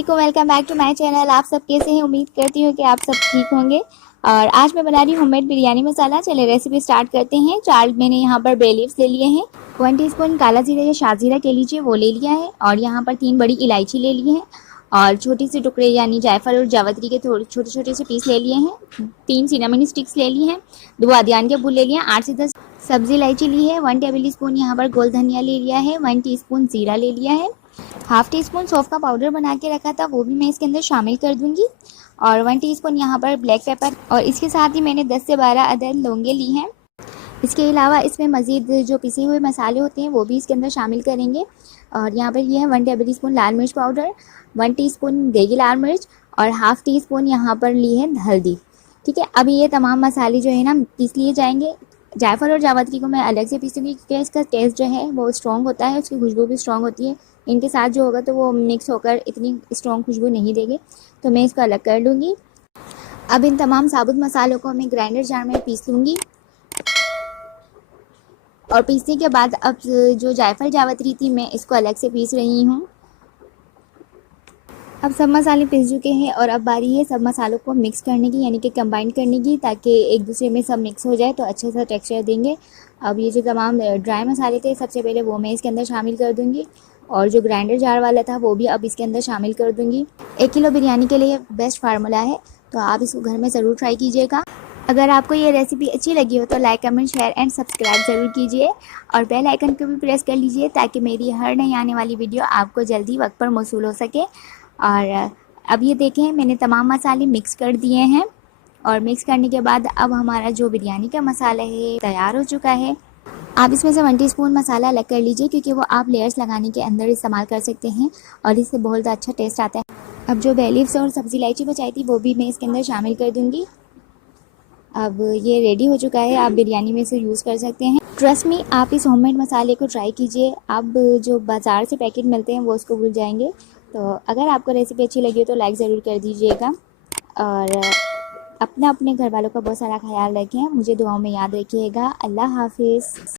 वालेकुम, welcome back to my channel. आप सब कैसे हैं? उम्मीद करती हूँ कि आप सब ठीक होंगे। और आज मैं बना रही हूँ होममेड बिरयानी मसाला। चलिए रेसिपी स्टार्ट करते हैं। 4 मैंने यहाँ पर बे लीव्स ले लिए हैं। 1 टीस्पून काला जीरा या शाजीरा कह लीजिए, वो ले लिया है। और यहाँ पर 3 बड़ी इलायची ले ली है। और छोटी सी टुकड़े यानी जायफल और जावित्री के थोड़े छोटे छोटे से पीस ले लिए हैं। 3 सिनेमन स्टिक्स ले ली हैं। 2 अदरक के फूल ले लिए हैं। 8 से 10 सब्जी इलायची ली है। 1 टेबल स्पून यहाँ पर गोल धनिया ले लिया है। 1 टीस्पून जीरा ले लिया है। हाफ टी स्पून सौंफ का पाउडर बना के रखा था, वो भी मैं इसके अंदर शामिल कर दूंगी। और 1 टीस्पून यहाँ पर ब्लैक पेपर, और इसके साथ ही मैंने 10 से 12 अदद लौंगे ली हैं। इसके अलावा इसमें मज़ीद जो पिसे हुए मसाले होते हैं वो भी इसके अंदर शामिल करेंगे। और यहाँ पर ये है 1 टेबल स्पून लाल मिर्च पाउडर, 1 टीस्पून देगी लाल मिर्च, और हाफ़ टी स्पून यहाँ पर ली है हल्दी। ठीक है, अभी ये तमाम मसाले जो है ना पीस लिए जाएंगे। जायफल और जावित्री को मैं अलग से पीसूँगी क्योंकि इसका टेस्ट जो है वो स्ट्रॉन्ग होता है, उसकी खुशबू भी स्ट्रॉन्ग होती है। इनके साथ जो होगा तो वो मिक्स होकर इतनी स्ट्रॉन्ग खुशबू नहीं देंगे, तो मैं इसको अलग कर लूँगी। अब इन तमाम साबुत मसालों को मैं ग्राइंडर जार में पीस लूँगी। और पीसने के बाद अब जो जायफल जावित्री थी मैं इसको अलग से पीस रही हूँ। अब सब मसाले पिस चुके हैं और अब बारी है सब मसालों को मिक्स करने की, यानी कि कंबाइन करने की, ताकि एक दूसरे में सब मिक्स हो जाए तो अच्छा सा टेक्सचर देंगे। अब ये जो तमाम ड्राई मसाले थे सबसे पहले वो मैं इसके अंदर शामिल कर दूंगी, और जो ग्राइंडर जार वाला था वो भी अब इसके अंदर शामिल कर दूंगी। 1 किलो बिरयानी के लिए बेस्ट फार्मूला है, तो आप इसको घर में ज़रूर ट्राई कीजिएगा। अगर आपको ये रेसिपी अच्छी लगी हो तो like, comment, share and subscribe ज़रूर कीजिए, और बेल आइकन को भी प्रेस कर लीजिए ताकि मेरी हर नई आने वाली वीडियो आपको जल्दी वक्त पर मौसूल हो सके। और अब ये देखें मैंने तमाम मसाले मिक्स कर दिए हैं, और मिक्स करने के बाद अब हमारा जो बिरयानी का मसाला है तैयार हो चुका है। आप इसमें से 1 टीस्पून मसाला अलग कर लीजिए क्योंकि वो आप लेयर्स लगाने के अंदर इस्तेमाल कर सकते हैं और इससे बहुत अच्छा टेस्ट आता है। अब जो बे लीव्स और सब्ज़ी इलायची बचाई थी वो भी मैं इसके अंदर शामिल कर दूँगी। अब ये रेडी हो चुका है, आप बिरयानी में इसे यूज़ कर सकते हैं। ट्रस्ट मी, आप इस होममेड मसाले को ट्राई कीजिए। आप जो बाज़ार से पैकेट मिलते हैं वो उसको भूल जाएंगे। तो अगर आपको रेसिपी अच्छी लगी हो तो लाइक ज़रूर कर दीजिएगा, और अपने घर वालों का बहुत सारा ख्याल रखें। मुझे दुआओं में याद रखिएगा। अल्लाह हाफिज़।